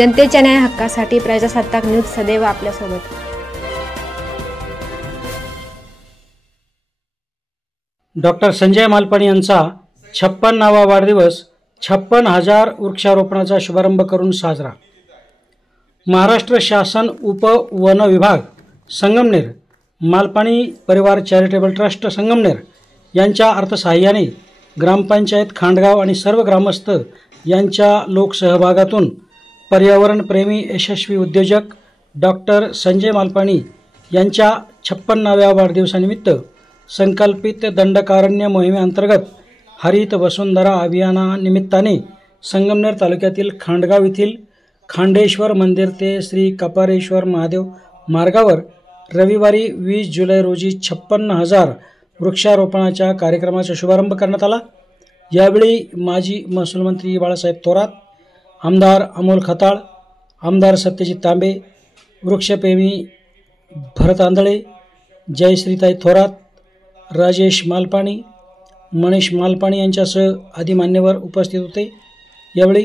जनतेच्या न्याय हक्कासाठी प्रजासत्ताक न्यूज सदैव आपल्यासोबत। डॉक्टर संजय मालपाणी यांचा 56वा वाढदिवस 56,000 वृक्षारोपणाचा शुभारंभ करून साजरा। महाराष्ट्र शासन उप वन विभाग संगमनेर, मालपाणी परिवार चॅरिटेबल ट्रस्ट संगमनेर यांच्या अर्थसहाय्याने ग्रामपंचायत खांडगाव आणि सर्व ग्रामस्थ यांच्या लोकसहभागातून पर्यावरण प्रेमी यशस्वी उद्योजक डॉक्टर संजय मालपाणी यांच्या 56व्या वाढदिवसानिमित्त संकल्पित दंडकारण्य मोहिमेअंतर्गत हरित वसुंधरा अभियानानिमित्ताने संगमनेर तालुक्यातील खांडगाव येथील खांडेश्वर मंदिर ते श्री कपारेश्वर महादेव मार्गावर रविवारी 20 जुलै रोजी 56,000 वृक्षारोपणाच्या कार्यक्रमाचा शुभारंभ करण्यात आला। यावेळी माजी महसूल मंत्री बाळासाहेब थोरात, आमदार अमोल खताळ, आमदार सत्यजित तांबे, वृक्षप्रेमी भरत आंधळे, जयश्रीताई थोरात, राजेश मालपाणी, मनीष मालपाणी यांच्यासह आदी मान्यवर उपस्थित होते। यावेळी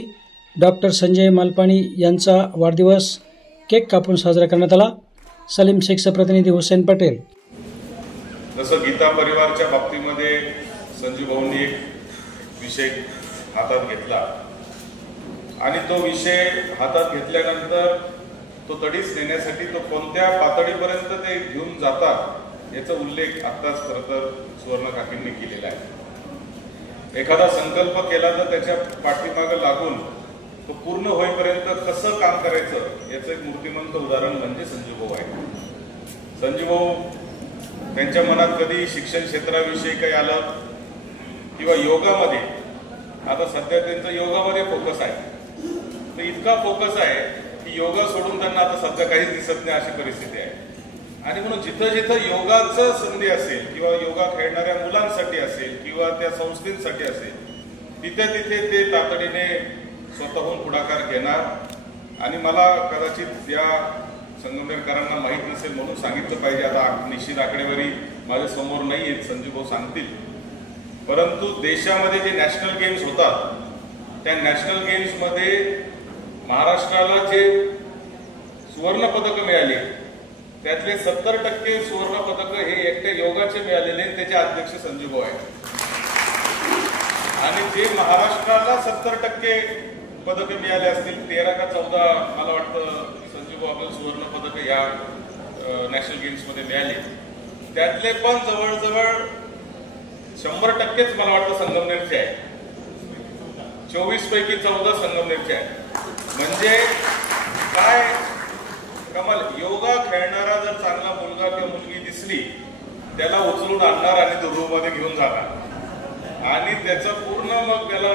डॉक्टर संजय मालपाणी यांचा वाढदिवस केक कापून साजरा करण्यात आला। सलीम शेखचा प्रतिनिधी हुसेन पटेल। जसं गीता परिवारच्या बाबतीमध्ये संजीव भाऊंनी एक विषय हातात घेतला आणि तो विषय हातात घेतल्यानंतर तो तडीस नेण्यासाठी तो कोणत्या पातळीपर्यंत ते घेऊन जातात याचा उल्लेख आत्ताच खरं तर सुवर्ण काकींनी केलेला आहे। एखादा संकल्प केला तर त्याच्या पाठीमागे लागून तो पूर्ण होईपर्यंत कसं काम करायचं याचं एक मूर्तिमंत उदाहरण म्हणजे संजीव भाऊ आहे। संजीव भाऊ त्यांच्या मनात कधी शिक्षण क्षेत्राविषयी काही आलं किंवा योगामध्ये, आता सध्या त्यांचं योगामध्ये फोकस आहे, तर इतका फोकस आहे की योगा सोडून त्यांना आता सध्या काहीच दिसत नाही अशी परिस्थिती आहे। आणि म्हणून जिथं जिथं योगाचं संधी असेल किंवा योगा खेळणाऱ्या मुलांसाठी असेल किंवा त्या संस्थेसाठी असेल तिथे तिथे ते तातडीने स्वतःहून पुढाकार घेणार। आणि मला कदाचित या संगमनेरकरांना माहीत नसेल म्हणून सांगितलं पाहिजे, आता निश्चित आकडेवारी माझ्या समोर नाही आहेत, संजीव भाऊ सांगतील, परंतु देशामध्ये जे नॅशनल गेम्स होतात त्या नॅशनल गेम्समध्ये महाराष्ट्राला जे सुवर्ण पदक मिळाले त्यातले 70% सुवर्ण पदक हे एकट्या योगाचे मिळालेले आणि त्याचे अध्यक्ष संजीव भाऊ आहेत। आणि जे महाराष्ट्राला 70% पदक मिळाले असतील 13 का 14 मला वाटतं संजीव भाऊ आपल्याला सुवर्ण पदक या नॅशनल गेम्समध्ये मिळाले, त्यातले पण जवळजवळ 100%च मला वाटतं संगमनेरचे आहे। 24 पैकी 14 संगमनेरचे आहे। म्हणजे काय कमाल, योगा खेळणारा जर चांगला मुलगा किंवा मुलगी दिसली त्याला उचलून आणणार आणि तो रूम मध्ये घेऊन जाणार आणि त्याचं पूर्ण मग त्याला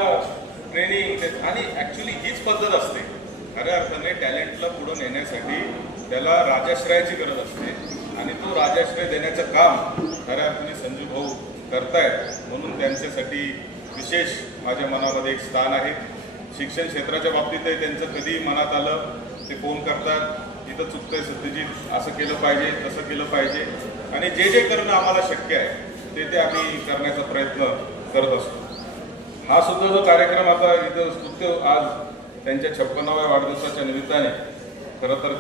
ट्रेनिंग, आणि ऍक्च्युली हीच पद्धत असते खऱ्या अर्थाने टॅलेंटला पुढे नेण्यासाठी त्याला राजाश्रयाची गरज असते आणि तो राजाश्रय देण्याचं काम खऱ्या अर्थाने संजीव भाऊ करतायत। म्हणून त्यांच्यासाठी विशेष माझ्या मनामध्ये एक स्थान आहे। शिक्षण क्षेत्राच्या बाबतीतही त्यांचं कधी मनात आलं ते फोन करतात, इथं चुकतंय सत्यजित, असं केलं पाहिजे, तसं केलं पाहिजे, आणि जे जे करणं आम्हाला शक्य आहे ते आम्ही करण्याचा प्रयत्न करत असतो। हा सुद्धा जो कार्यक्रम आता इथं स्तुत्य आज त्यांच्या 56व्या वाढदिवसाच्या निमित्ताने, खरं तर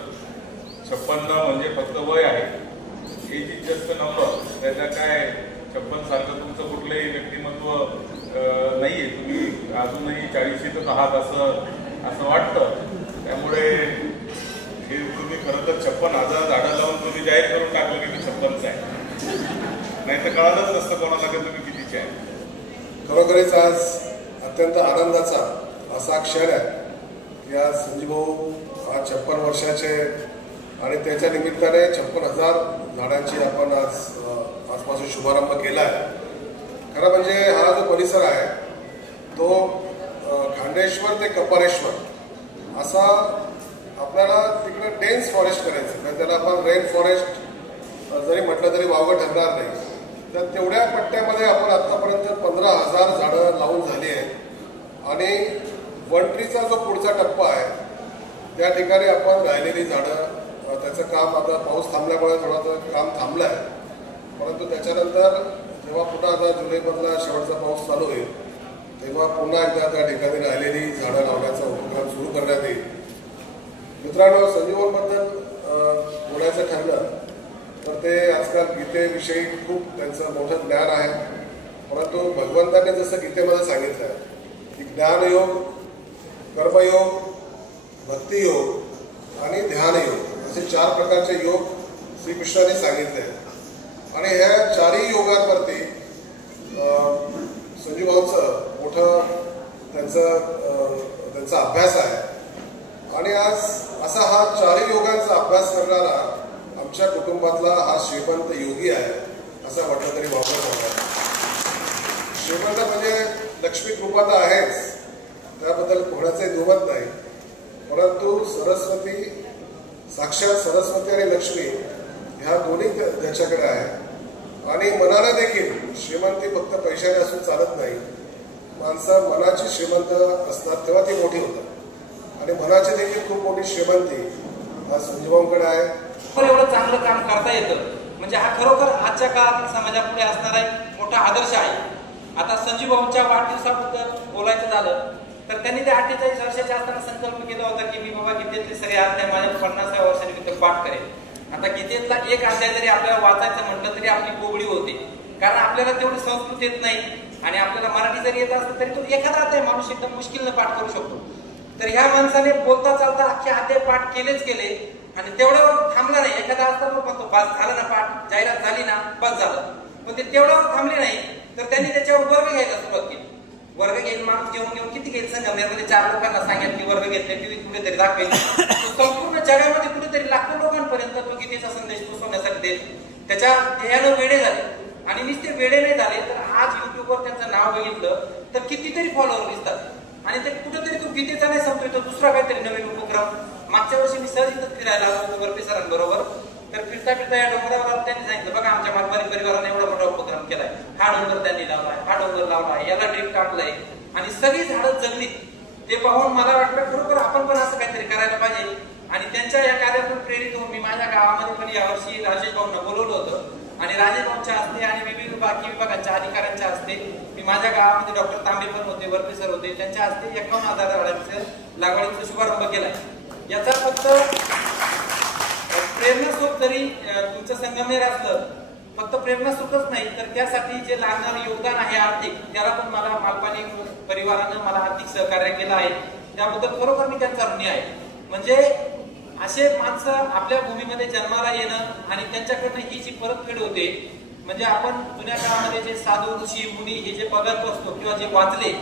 56 म्हणजे फक्त वय आहे, age is just a number, त्याच्या काय 56 सारखं तुमचं कुठलंही व्यक्तिमत्व नाहीये, तुम्ही अजूनही 40शीतच आहात असं वाटतं। त्यामुळे हे तुम्ही खरं तर 56,000 झाडं लावून तुम्ही जाहीर करून टाकलं की मी 56चा आहे, नाही तर कळालंच नसतं कोणाला की तुम्ही कितीचे आहे। खरोखरीच आज अत्यंत आनंदाचा असा क्षण आहे की आज संजीव भाऊ आज 56 वर्षाचे आणि त्याच्या निमित्ताने 56,000 झाडांची आपण आजपासून शुभारंभ केला आहे। खरं म्हणजे हा जो परिसर आहे तो खांडेश्वर ते कपारेश्वर असा आपल्याला तिकडे डेन्स फॉरेस्ट करायचं, म्हणजे त्याला आपण रेन फॉरेस्ट जरी म्हटलं तरी वावगं ठरणार नाही, तर तेवढ्या पट्ट्यामध्ये आपण आतापर्यंत 15,000 झाडं लावून झाली आहेत। आणि वन ट्रीचा जो पुढचा टप्पा आहे त्या ठिकाणी आपण राहिलेली झाडं, त्याचं काम आता पाऊस थांबल्यामुळे थोडंसं काम थांबलं आहे, परंतु त्याच्यानंतर जेव्हा पुन्हा आता जुलैमधला शेवटचा पाऊस चालू होईल तेव्हा पुन्हा एकदा त्या ठिकाणी राहिलेली झाडं लावण्याचा उपक्रम सुरू करण्यात येईल। मित्रांनो, संजीवनबद्दल बोलायचं ठरलं तर ते आजकाल गीतेविषयी खूप त्यांचं मोठं ज्ञान आहे. परंतु भगवंताने जसं गीतेमध्ये सांगितलं आहे की ज्ञानयोग, कर्मयोग, भक्तियोग आणि ध्यानयोग असे 4 प्रकारचे योग श्रीकृष्णाने सांगितले आहेत. आणि ह्या 4ही योगांवरती संजीवभाऊंचं मोठं त्यांचा अभ्यास आहे. आणि आज असा हा 4ही योगांचा अभ्यास करणारा आमच्या कुटुंबातला हा श्रीमंत योगी आहे असं म्हटलं तरी वापर होणार. श्रीमंत म्हणजे लक्ष्मी कृपा तर आहेच, त्याबद्दल कोणाचंही दुमत नाही. परंतु सरस्वती, साक्षात सरस्वती आणि लक्ष्मी ह्या दोन्ही त्याच्याकडे आहे. आणि मनाला देखील श्रीमंती फक्त पैशाने असून चालत नाही. माणसं मनाची श्रीमंत असतात तेव्हा ती मोठी होतात. आणि मनाची देखील खूप मोठी श्रीमंती आज संजीवभाऊंकडे आहे. एवढं चांगलं काम करता येतं म्हणजे हा खरोखर आजच्या काळात समाजापुढे असणारा एक मोठा आदर्श आहे. आता संजीवभाऊंच्या वाढदिवसाबद्दल बोलायचं झालं तर त्यांनी ते 48 वर्षाचे असताना संकल्प केला होता की मी बाबा गीतेतले सगळे अध्याय माझ्या 50व्या वर्षानिमित्त पाठ करेन. आता गीतेतला एक अध्याय जरी आपल्याला वाचायचं म्हटलं तरी आपली कोवडी होते, कारण आपल्याला तेवढी संस्कृत येत नाही. आणि आपल्याला मराठी जरी येत असलं तरी तो एखादा अध्याय माणूस एकदम मुश्किलनं पाठ करू शकतो. तर ह्या माणसाने बोलता चालता अख्खे अध्याय पाठ केलेच केले आणि तेवढ्यावर थांबला नाही. एखादा असता म्हणतो बस झालं ना पाठ, जाहिरात झाली ना बस झालं, पण ते तेवढ्यावर थांबले नाही. तर त्यांनी त्याच्यावर वर्ग घ्यायला सुरुवात केली. वर्ग घेऊन माणूस घेऊन किती घेईल संगमनेरमध्ये 4 लोकांना सांगेल की वर्ग घेतले, टीव्हीत कुठेतरी दाखवेल. संपूर्ण जगामध्ये कुठेतरी लाखो लोकांपर्यंत तो गीतेचा संदेश पोहोचवण्यासाठी देईल. त्याच्या ध्येयानं वेडे झाले आणि नुसते वेडे नाही झाले तर आज युट्यूबवर त्यांचं नाव बघितलं तर कितीतरी फॉलोअर दिसतात. आणि ते कुठेतरी तो गीतेचा नाही संपतोय, तो दुसरा काहीतरी नवीन उपक्रम. मागच्या वर्षी मी सहज इथं फिरायला आलो वरपे सरांबरोबर. तर फिरता फिरता या डोंगरावर त्यांनी सांगितलं बघा आमच्या मालवारी परिवाराने एवढा मोठा उपक्रम केलाय, हा डोंगर त्यांनी लावलाय, हा डोंगर लावलाय, याला ड्रीप टाकलाय आणि सगळी झाडं जगलीत. ते पाहून मला वाटलं खरोखर आपण पण असं काहीतरी करायला पाहिजे. आणि त्यांच्या या कार्यातून प्रेरित होऊन मी माझ्या गावामध्ये पण यावर्षी राजेश भाऊंना बोलवलं होतं आणि राजेश भाऊंच्या हस्ते आणि विविध बाकी विभागांच्या अधिकाऱ्यांच्या हस्ते मी माझ्या गावामध्ये डॉक्टर तांबे पण होते, वरपे सर होते, त्यांच्या हस्ते 51,000 झाडांचं लागवडीचा शुभारंभ केलाय. याचा फक्त प्रेरणास्रोत जरी तुमचं संगमनेर असलं, फक्त प्रेरणास्रोतच नाही तर त्यासाठी जे लागणारं योगदान आहे आर्थिक, त्याला पण मला मालपाणी परिवारानं मला आर्थिक सहकार्य केलं आहे. त्याबद्दल खरोखर मी त्यांचा ऋणी आहे. म्हणजे असे माणसं आपल्या भूमीमध्ये जन्माला येणं आणि त्यांच्याकडनं ही जी परतफेड होते, म्हणजे आपण जुन्या काळामध्ये जे साधू ऋषी मुनी हे जे बघत असतो किंवा जे वाचले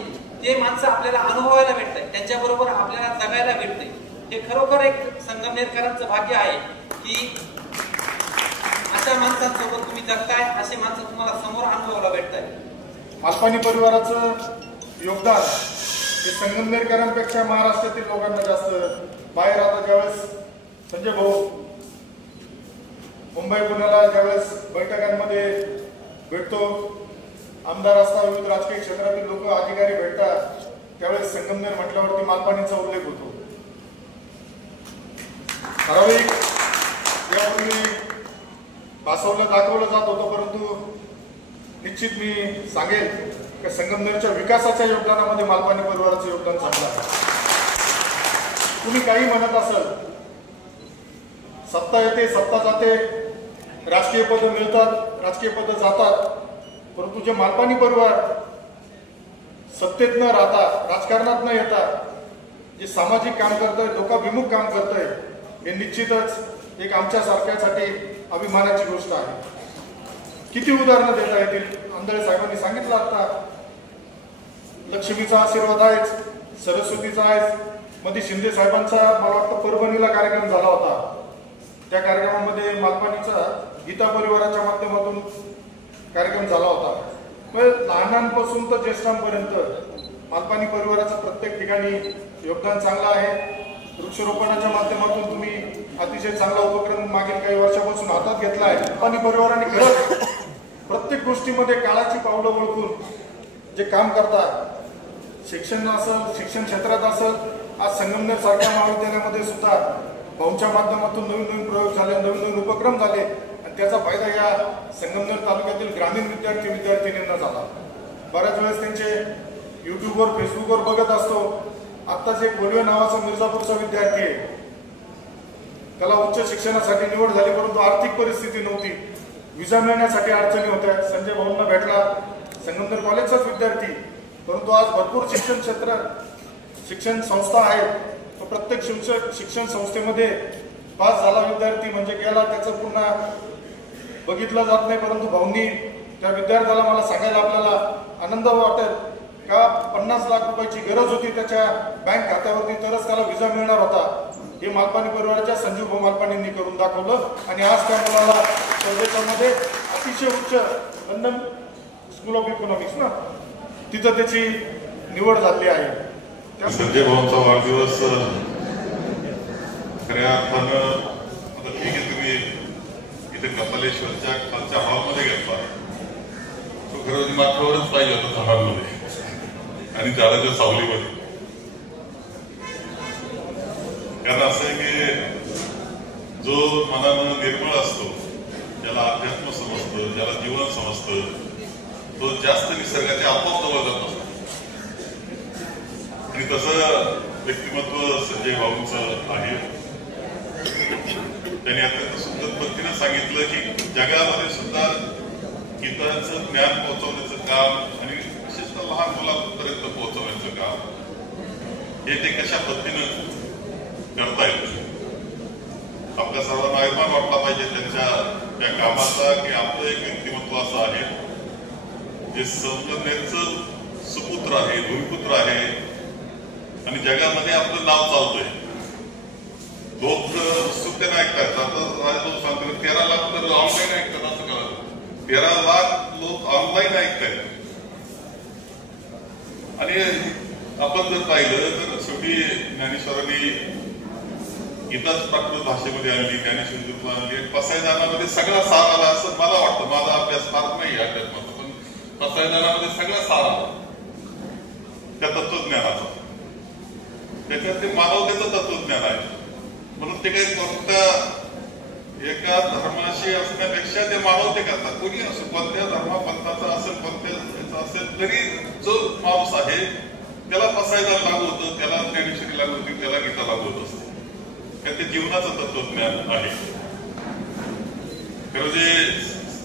ते माणसं आपल्याला अनुभवायला भेटतात, त्यांच्याबरोबर आपल्याला जगायला भेटते. हे खरोखर एक संगमनेरकरांचं भाग्य आहे की अशा माणसांसोबत तुम्ही जगताय, असे माणसं तुम्हाला समोर अनुभवायला भेटताय. मालपाणी परिवाराचं योगदान हे संगमनेरकरांपेक्षा महाराष्ट्रातील लोकांना जास्त. बाहेर आता ज्यावेळेस संजय भाऊ मुंबई पुण्याला ज्यावेळेस बैठकांमध्ये भेटतो, आमदार असता, विविध राजकीय क्षेत्रातील लोक अधिकारी भेटतात, त्यावेळेस संगमनेर म्हटल्यावरती मालपाणीचा उल्लेख होतो. ठराविक यापूर्वी भासवलं दाखवलं जात होतं, परंतु निश्चित मी सांगेल की संगमनेरच्या विकासाच्या योगदानामध्ये मालपाणी परिवाराचं योगदान चांगलं आहे. तुम्ही काही म्हणत असाल, सत्ता येते सत्ता जाते, राजकीय पदं मिळतात राजकीय पदं जातात, परंतु जे मालपाणी परिवार सत्तेत न राहता, राजकारणात न येता जे सामाजिक काम करतंय, लोकाभिमुख काम करतंय, हे निश्चितच एक आमच्यासारख्यासाठी अभिमानाची गोष्ट आहे. किती उदाहरणं देता येतील. आंधळे साहेबांनी सांगितलं आता, लक्ष्मीचा आशीर्वाद आहेच, सरस्वतीचा आहेच. मध्ये शिंदे साहेबांचा मला वाटतं परभणीला कार्यक्रम झाला होता. त्या कार्यक्रमामध्ये मालपाणीचा गीता परिवाराच्या माध्यमातून कार्यक्रम झाला होता. पण लहानांपासून तर ज्येष्ठांपर्यंत मालपाणी परिवाराचं प्रत्येक ठिकाणी योगदान चांगलं आहे. वृक्षारोपणाच्या माध्यमातून तुम्ही अतिशय चांगला उपक्रम मागील काही वर्षापासून हातात घेतला आहे. मालपाणी परिवाराने खरंच प्रत्येक गोष्टीमध्ये काळाची पावलं ओळखून जे काम करतात, शिक्षण असेल, शिक्षण क्षेत्रात असेल, आज संगमनेर सारख्या महाविद्यालयामध्ये सुद्धा भाऊंच्या माध्यमातून नवीन नवीन प्रयोग झाले, नवीन नवीन उपक्रम झाले आणि त्याचा फायदा या संगमनेर तालुक्यातील ग्रामीण विद्यार्थ्यांना झाला. बऱ्याच वेळेस त्यांचे युट्यूबवर फेसबुकवर बघत असतो. आत्ताच एक बोलवे नावाचा मिर्जापूरचा विद्यार्थी आहे, त्याला उच्च शिक्षणासाठी निवड झाली, परंतु आर्थिक परिस्थिती नव्हती, विजा मिळण्यासाठी अडचणी होत्या. संजय भाऊंना भेटला, संगमनेर कॉलेजचाच विद्यार्थी, परंतु आज भरपूर शिक्षण संस्था आहेत. प्रत्येक शिक्षण संस्थेमध्ये पास झाला विद्यार्थी म्हणजे गेला, त्याचं पुन्हा बघितलं जात नाही. परंतु भाऊंनी त्या विद्यार्थ्याला, मला सांगायला आपल्याला आनंद वाटेल का 50 लाख रुपयाची गरज होती त्याच्या बँक खात्यावरती, तरच त्याला विजा मिळणार होता. हे मालपाणी परिवाराच्या संजीव भाऊ मालपाणींनी करून दाखवलं. आणि आज त्या मुलाला परदेशामध्ये अतिशय उच्च लंडन स्कूल ऑफ इकॉनॉमिक्स ना, तिथं त्याची निवड झाली आहे. संजय भाऊंचा वाढदिवस खऱ्या अर्थानं आता ठीक आहे, तुम्ही इथे कपालेश्वरच्या खालच्या हॉलमध्ये घेतला, तो खरं माथ्यावरच पाहिजे होता झाडांमध्ये आणि झाडाच्या सावलीमध्ये. कारण असं आहे की जो मनानं निर्मळ असतो, ज्याला अध्यात्म समजतं, ज्याला जीवन समजतं, तो जास्त निसर्गाच्या आपोआप जवळ जात असतो. आणि तसं व्यक्तिमत्व संजय भाऊंचं आहे. त्यांनी अत्यंत सुंदर पद्धतीने सांगितलं की जगामध्ये सुद्धा गीतांचं ज्ञान पोहोचवण्याचं काम आणि विशेषतः लहान मुलांपर्यंत पोहोचवण्याचं काम हे ते कशा पद्धतीनं करतायत. आपल्या सर्वांना अभिमान वाटला पाहिजे त्यांच्या त्या कामाचा की आपलं एक व्यक्तिमत्व असं आहे जे संगमनेरचं सुपुत्र आहे, भूमिपुत्र आहे आणि जगामध्ये आपलं नाव चालतंय. लोक उत्सुकतेने ऐकतात. आता सांगतो 13 लाख तर ऑनलाईन ऐकतात. असं करा, 13 लाख लोक ऑनलाईन ऐकतात. आणि आपण जर पाहिलं तर शेवटी ज्ञानेश्वरांनी गीताच प्राकृत भाषेमध्ये आणली, ज्ञानेश्वरीतून आणली. पसायदानामध्ये सगळा सार आला असं मला वाटतं. माझा अभ्यास फार नाही अध्यात्माचा, पण पसायदानामध्ये सगळा सार आला त्या तत्वज्ञानाचा. त्याच्यात ते मानवतेचं तत्वज्ञान आहे. म्हणून ते काही कोणत्या एका धर्माशी असण्यापेक्षा ते मानवते करतात. कोणी असो, कोणत्या धर्मापंथाचा असेल, कोणत्या असेल, तरी जो माणूस आहे त्याला पसायदान लागू होतं, त्याला ज्ञानेश्वरी लागू होती, त्याला गीता लागू होत असते. कारण ते जीवनाचं तत्वज्ञान आहे. खरं जे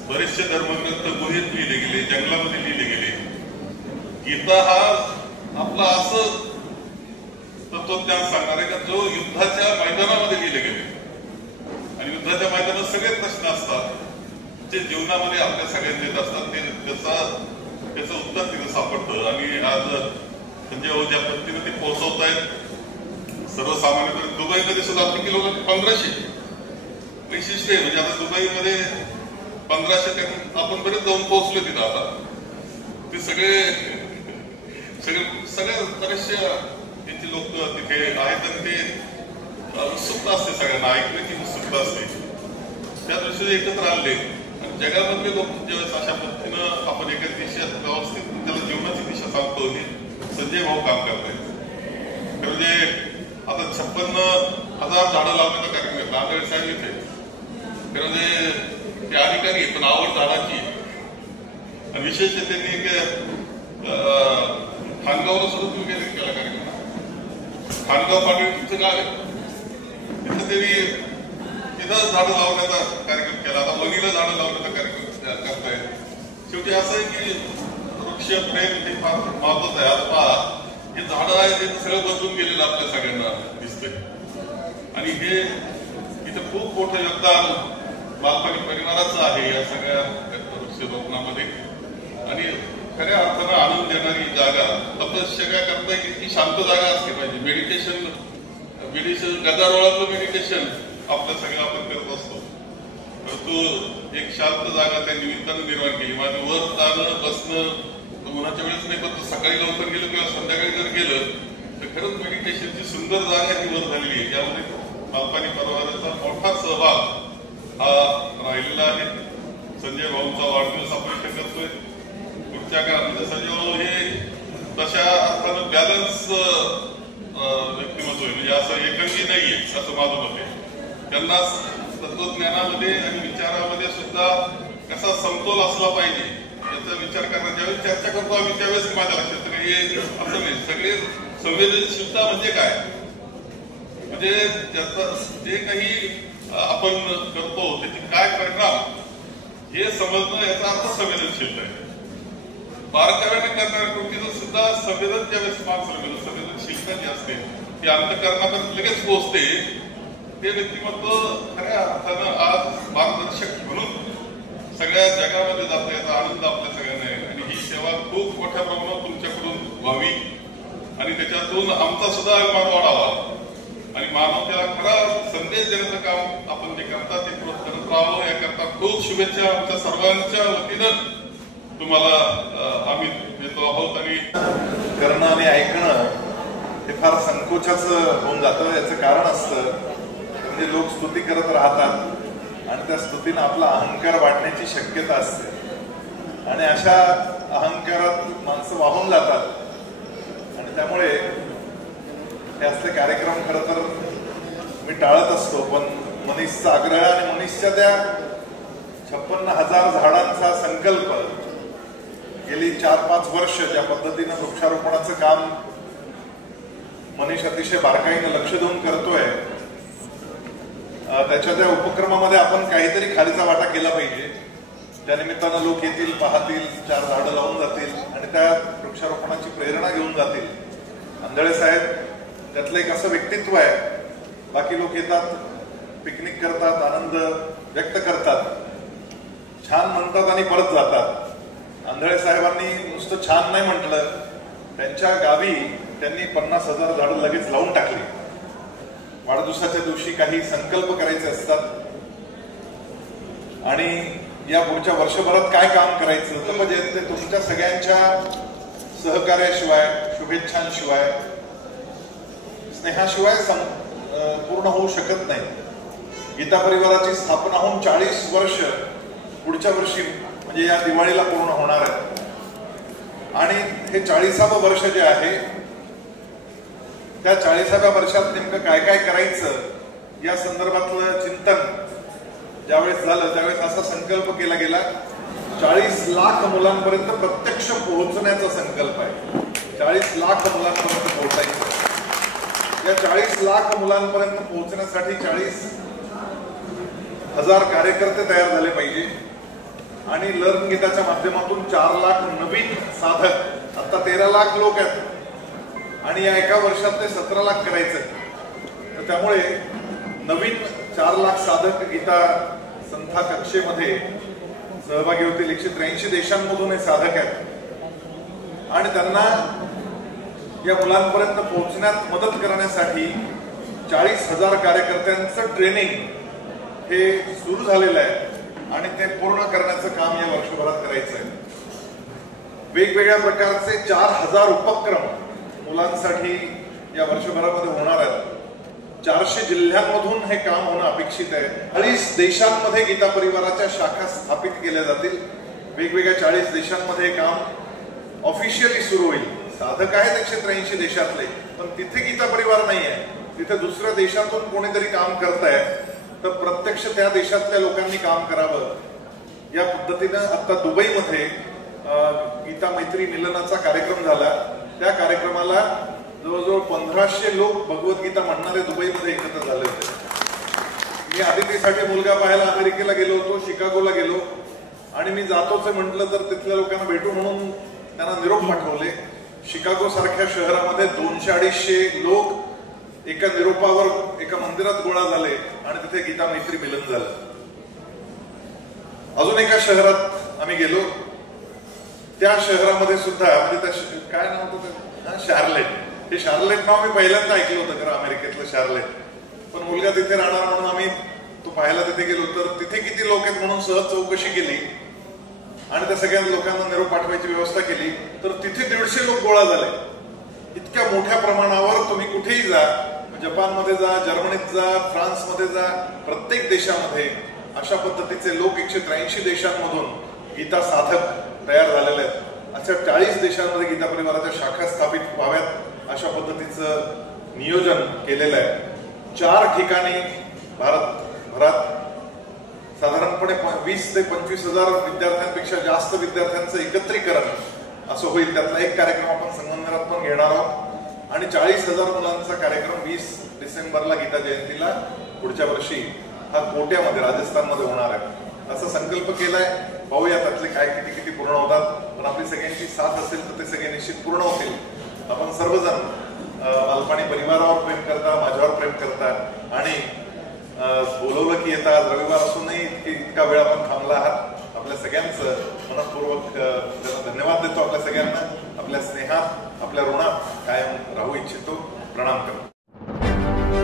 बरेचसे धर्मग्रंथ गुहेत लिहिले गेले, जंगलामध्ये लिहिले गेले, गीता हा आपला असं तत्वज्ञान सांगणार आहे का जो युद्धाच्या मैदानामध्ये लिहिले गेले. आणि युद्धाच्या मैदानात सगळे प्रश्न असतात जे जीवनामध्ये आपल्या सगळ्यांना येत असतात, त्याचं उत्तर तिथे सापडतं. आणि आज संजय भाऊ ज्या पद्धतीने ते पोहोचवत आहेत सर्वसामान्य, दुबईमध्ये सुद्धा आपण किलो 1500 वैशिष्ट्य आहे. म्हणजे आता दुबईमध्ये 1500 आपण बरेच जाऊन पोहोचलो तिथं. आता ते सगळे बरेचसे त्यांची लोक तिथे आहेत आणि ते उत्सुकता असते, सगळ्यांना ऐकण्याची उत्सुकता असते. त्या दृष्टीने एकत्र आणले आणि जगामधले लोक ज्यावेळेस अशा पद्धतीनं आपण एका दिशा व्यवस्थित त्याला जीवनाची दिशा सांगतो, हे संजय भाऊ काम करतायत. म्हणजे आता 56,000 झाडं लावण्याचा कार्यक्रम घेतला आंधळे साहेब इथे. म्हणजे ते अधिकारी पण आवड झाडाची. आणि विशेष त्यांनी खानगावला सुद्धा तुम्ही गेले केला कार्यक्रम. खानगाव पाटील तुमचं गाव आहे, तिथं त्यांनी तिथं झाडं लावण्याचा कार्यक्रम केला. आता वणीला झाडं लावण्याचा कार्यक्रम करतायत. शेवटी असं आहे की वृक्ष प्रेम हे फार महत्वाचं आहे. आता पहा, हे झाडं आहे ते सगळं बदलून गेलेलं आपल्या सगळ्यांना दिसतंय. आणि हे इथं खूप मोठं योगदान मालपाणी परिवाराचं आहे या सगळ्या वृक्षरोपणामध्ये. आणि खऱ्या अर्थानं आनंद देणारी जागा, तपश्चर्या करता इतकी शांत जागा असली पाहिजे. मेडिटेशन गदारोळातलं मेडिटेशन आपल्या सगळं आपण करत असतो, परंतु एक शांत जागा त्या निमित्तानं निर्माण केली. माझं वर जाणं बसणं उन्हाच्या वेळेस नाही, पण सकाळी लवकर गेलं किंवा संध्याकाळी जर गेलं तर खरंच मेडिटेशनची सुंदर जागा ही वर झालेली आहे. त्यामध्ये मालपाणी परिवाराचा मोठा सहभाग हा राहिलेला आहे. संजय भाऊंचा वाढदिवस आपण इथे करतोय. पुढच्या काळामध्ये संजय भाऊ हे तशा अर्थानं बॅलन्स व्यक्तिमत्व आहे. म्हणजे असं एकंगी नाहीये असं माझं मत आहे. त्यांना तत्वज्ञानामध्ये आणि विचारामध्ये सुद्धा कसा समतोल असला पाहिजे याचा विचार करण्यात. ज्यावेळेस चर्चा करतो आम्ही त्यावेळेस माझ्या लक्षात हे असं नाही. सगळे संवेदनशीलता म्हणजे काय, म्हणजे म्हणजे त्याचा जे काही आपण करतो त्याचे काय परिणाम हे समजणं याचा अर्थ संवेदनशीलता आहे. बारकाव्याने करणाऱ्या कृतीचं सुद्धा संवेदन ज्यावेळेस संवेदनशीलता जी असते ती अंतःकरणापर्यंत लगेच पोहोचते. ते व्यक्तिमत्व खऱ्या अर्थानं आज मार्गदर्शक म्हणून सगळ्या जगामध्ये जातं याचा आनंद आपल्या सगळ्यांना आहे. आणि ही सेवा खूप मोठ्या प्रमाणात तुमच्याकडून व्हावी आणि त्याच्यातून आमचा सुद्धा अभिमान वाढावा आणि मानवतेला खरा संदेश देण्याचं काम आपण जे करता ते करत राहावं याकरता खूप शुभेच्छा आमच्या सर्वांच्या वतीनं तुम्हाला आम्ही देतो आहोत. आणि करणं आणि ऐकणं हे फार संकोचाचं होऊन जातं. याचं कारण असतं म्हणजे लोक स्तुती करत राहतात आणि त्या स्तुतीनं आपला अहंकार वाढण्याची शक्यता असते आणि अशा अहंकारात माणसं वाहून जातात आणि त्यामुळे हे असले कार्यक्रम खरं तर मी टाळत असतो. पण मनीषचा आग्रह आणि मनीषच्या त्या 56,000 झाडांचा संकल्प गेली 4-5 वर्ष ज्या पद्धतीनं वृक्षारोपणाचं काम मनीष अतिशय बारकाईनं लक्ष देऊन करतोय त्याच्या त्या उपक्रमामध्ये आपण काहीतरी खालीचा वाटा केला पाहिजे. त्या निमित्तानं लोक येतील, पाहतील, 4 झाडं लावून जातील आणि त्या वृक्षारोपणाची प्रेरणा घेऊन जातील. आंधळे साहेब त्यातलं एक असं व्यक्तित्व आहे. बाकी लोक येतात, पिकनिक करतात, आनंद व्यक्त करतात, छान म्हणतात आणि परत जातात. आंधळे साहेबांनी नुसतं छान नाही म्हटलं, त्यांच्या गावी त्यांनी 50,000 झाडं लगेच लावून टाकली. वाढदिवसाच्या दिवशी काही संकल्प करायचे असतात आणि या पुढच्या वर्षभरात काय काम करायचं तर म्हणजे ते तुमच्या सगळ्यांच्या सहकार्याशिवाय, शुभेच्छांशिवाय, स्नेहाशिवाय पूर्ण होऊ शकत नाही. गीता परिवाराची स्थापना होऊन 40 वर्ष पुढच्या वर्षी म्हणजे या दिवाळीला पूर्ण होणार आहे आणि हे 40वे वर्ष जे आहे त्या 40व्या वर्षात नेमकं काय काय करायचं या संदर्भातलं चिंतन ज्यावेळेस झालं त्यावेळेस असा संकल्प केला गेला 40 लाख मुलांपर्यंत प्रत्यक्ष पोहोचण्याचा संकल्प आहे. 40 लाख मुलांपर्यंत पोहोचायचं. या 40 लाख मुलांपर्यंत पोहोचण्यासाठी 40,000 कार्यकर्ते तयार झाले पाहिजे आणि लर्न गीताच्या माध्यमातून 4 लाख नवीन साधक, आता 13 लाख लोक आहेत आणि या एका वर्षात ते 17 लाख करायचं. तर त्यामुळे नवीन 4 लाख साधक गीता संथा कक्षेमध्ये सहभागी होतील. 183 देशांमधून हे साधक आहेत आणि त्यांना या मुलांपर्यंत पोहोचण्यात मदत करण्यासाठी 40,000 कार्यकर्त्यांचं ट्रेनिंग हे सुरू झालेलं आहे आणि ते पूर्ण करण्याचं काम या वर्षभरात करायचं आहे. वेगवेगळ्या प्रकारचे 4,000 उपक्रम मुलांसाठी या वर्षभरामध्ये होणार आहेत. 400 जिल्ह्यांमधून हे काम होणं अपेक्षित आहे. 40 देशांमध्ये गीता परिवाराच्या शाखा स्थापित केल्या जातील. वेगवेगळ्या 40 देशांमध्ये हे काम ऑफिशियली सुरू होईल. साधक आहेत 183 देशातले, पण तिथे गीता परिवार नाही आहे. तिथे दुसऱ्या देशातून कोणीतरी काम करताय तर प्रत्यक्ष त्या देशातल्या लोकांनी काम करावं या पद्धतीनं आता दुबईमध्ये गीता मैत्री मिलनाचा कार्यक्रम झाला. त्या कार्यक्रमाला जवळजवळ 1500 लोक भगवद्गीता म्हणणारे दुबईमध्ये एकत्र झाले होते. मी अतिथीसाठी मुलगा पाहायला अमेरिकेला गेलो होतो, शिकागोला गेलो आणि मी जातोच म्हटलं तर तिथल्या लोकांना भेटू म्हणून त्यांना निरोप पाठवले. शिकागो सारख्या शहरामध्ये 200-250 लोक एका निरोपावर एका मंदिरात गोळा झाले आणि तिथे गीता मैत्री मिलन झालं. अजून एका शहरात आम्ही गेलो. त्या शहरामध्ये सुद्धा म्हणजे काय नाव होतं, शार्लेट. हे शार्लेट नाव मी पहिल्यांदा ऐकलं होतं खरं अमेरिकेतलं शार्लेट. पण मुलगा तिथे राहणार म्हणून आम्ही तो पाहायला तिथे गेलो. तर तिथे किती लोक आहेत म्हणून सहज चौकशी केली आणि त्या सगळ्या लोकांना निरोप पाठवायची व्यवस्था केली. तर तिथे 150 लोक गोळा झाले. इतक्या मोठ्या प्रमाणावर तुम्ही कुठेही जा, जपानमध्ये जा, जर्मनीत जा, फ्रान्समध्ये जा, प्रत्येक देशामध्ये अशा पद्धतीचे लोक 183 देशांमधून गीता साधक तयार झालेले आहेत. अशा 40 देशांमध्ये गीता परिवाराच्या शाखा स्थापित व्हाव्यात अशा पद्धतीचं नियोजन केलेलं आहे. 4 ठिकाणी भारतभरात साधारणपणे 20,000 ते 25,000 विद्यार्थ्यांपेक्षा जास्त विद्यार्थ्यांचं एकत्रीकरण असं होईल. त्यातला एक कार्यक्रम आपण संगमनेरात पण घेणार आहोत आणि 40,000 मुलांचा कार्यक्रम 20 डिसेंबरला गीता जयंतीला पुढच्या वर्षी हा कोट्यामध्ये राजस्थानमध्ये होणार आहे असा संकल्प केलाय. पाहूया त्यातले काय किती किती पूर्ण होतात. पण आपली सगळ्यांची साथ असेल तर ते सगळे निश्चित पूर्ण होतील. आपण सर्वजण मालपाणी परिवारावर प्रेम करता, माझ्यावर प्रेम करता आणि बोलवलं की येतात. रविवार असूनही इतका वेळ आपण थांबला आहात. आपल्या सगळ्यांचं मनपूर्वक धन्यवाद देतो. आपल्या सगळ्यांना आपल्या स्नेहात, आपल्या ऋणात कायम राहू इच्छितो. प्रणाम करतो.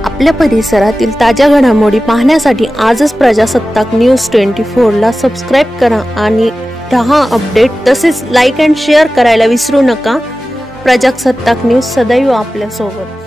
आपल्या परिसरातील ताज्या घडामोडी पाहण्यासाठी आजच प्रजासत्ताक न्यूज 24ला सबस्क्राईब करा आणि रहा अपडेट. तसेच लाईक अँड शेअर करायला विसरू नका. प्रजासत्ताक न्यूज सदैव आपल्यासोबत.